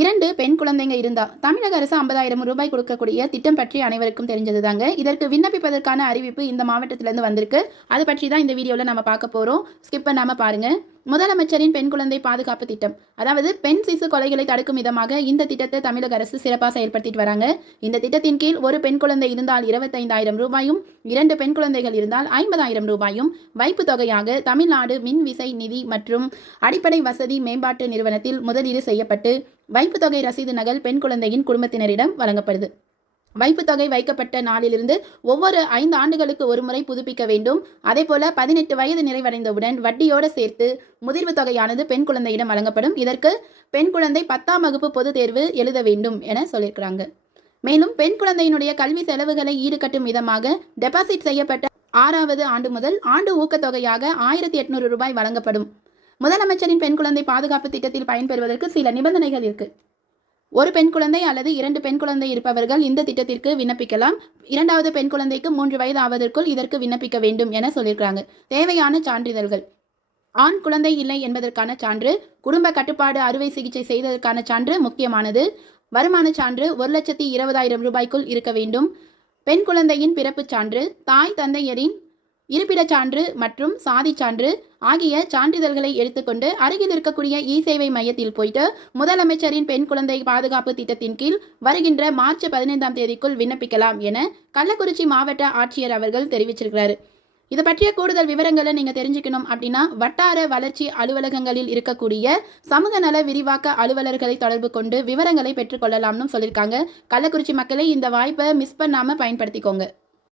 இரண்டு பெண் குழந்தைங்க இருந்தா. தமிழக அரசு ஐம்பதாயிரம் ரூபாய் கொடுக்கக்கூடிய திட்டம் பற்றி அனைவருக்கும் தெரிஞ்சது தாங்க இதற்கு விண்ணப்பிப்பதற்கான அறிவிப்பு இந்த மாவட்டத்திலிருந்து வந்திருக்கு. அது பற்றி தான் இந்த வீடியோவில் நம்ம பார்க்க போகிறோம் ஸ்கிப் பண்ணாமல் பாருங்கள் முதலமைச்சரின் பெண் குழந்தை பாதுகாப்பு திட்டம். அதாவது பெண் சிசு கொலைகளை தடுக்கும் விதமாக இந்த திட்டத்தை தமிழக அரசு சிறப்பாக செயல்படுத்திட்டு வராங்க. இந்த திட்டத்தின் கீழ் ஒரு பெண் குழந்தை இருந்தால் இருபத்தைந்தாயிரம் ரூபாயும் இரண்டு பெண் குழந்தைகள் இருந்தால் ஐம்பதாயிரம் ரூபாயும் வைப்பு தொகையாக தமிழ்நாடு மின் விசை நிதி மற்றும் அடிப்படை வசதி மேம்பாட்டு நிறுவனத்தில் முதலீடு செய்யப்பட்டு வைப்பு தொகை ரசீது நகல் பெண் குழந்தையின் குடும்பத்தினரிடம் வழங்கப்படுது. வைப்பு தொகை வைக்கப்பட்ட நாளிலிருந்து ஒவ்வொரு ஐந்து ஆண்டுகளுக்கு ஒருமுறை புதுப்பிக்க வேண்டும். அதேபோல பதினெட்டு வயது நிறைவடைந்தவுடன் வட்டியோடு சேர்த்து முதிர்வு தொகையானது பெண் குழந்தையிடம் வழங்கப்படும். இதற்கு பெண் குழந்தை பத்தாம் வகுப்பு பொது தேர்வு எழுத வேண்டும் என சொல்லியிருக்கிறாங்க. மேலும் பெண் குழந்தையினுடைய கல்வி செலவுகளை ஈடுகட்டும் விதமாக டெபாசிட் செய்யப்பட்ட ஆறாவது ஆண்டு முதல் ஆண்டு ஊக்கத்தொகையாக ஆயிரத்தி எட்நூறு ரூபாய் வழங்கப்படும். முதலமைச்சரின் பெண் குழந்தை பாதுகாப்பு திட்டத்தில் பயன்பெறுவதற்கு சில நிபந்தனைகள் இருக்குது ஒரு பெண் குழந்தை அல்லது இரண்டு பெண் குழந்தை இருப்பவர்கள் இந்த திட்டத்திற்கு விண்ணப்பிக்கலாம். இரண்டாவது பெண் குழந்தைக்கு மூன்று வயது ஆவதற்குள் இதற்கு விண்ணப்பிக்க வேண்டும் என சொல்லியிருக்கிறாங்க. தேவையான சான்றிதழ்கள். ஆண் குழந்தை இல்லை என்பதற்கான சான்று குடும்ப கட்டுப்பாடு அறுவை சிகிச்சை செய்ததற்கான சான்று முக்கியமானது. வருமான சான்று ஒரு லட்சத்தி இருபதாயிரம் ரூபாய்க்குள் இருக்க வேண்டும். பெண் குழந்தையின் பிறப்புச் சான்று தாய் தந்தையரின் இருப்பிடச் சான்று மற்றும் சாதிச் சான்று ஆகிய சான்றிதழ்களை எடுத்துக்கொண்டு அருகில் இருக்கக்கூடிய இ சேவை மையத்தில் போயிட்டு முதலமைச்சரின் பெண் குழந்தை பாதுகாப்பு திட்டத்தின் கீழ் வருகின்ற மார்ச் பதினைந்தாம் தேதிக்குள் விண்ணப்பிக்கலாம் என கள்ளக்குறிச்சி மாவட்ட ஆட்சியர் அவர்கள் தெரிவிச்சிருக்கிறார். இது பற்றிய கூடுதல் விவரங்களை நீங்கள் தெரிஞ்சுக்கணும் அப்படின்னா வட்டார வளர்ச்சி அலுவலகங்களில் இருக்கக்கூடிய சமூக நல விரிவாக்க அலுவலர்களை தொடர்பு கொண்டு விவரங்களை பெற்றுக்கொள்ளலாம்னு சொல்லியிருக்காங்க. கள்ளக்குறிச்சி மக்களை இந்த வாய்ப்பை மிஸ் பண்ணாமல் பயன்படுத்திக்கோங்க.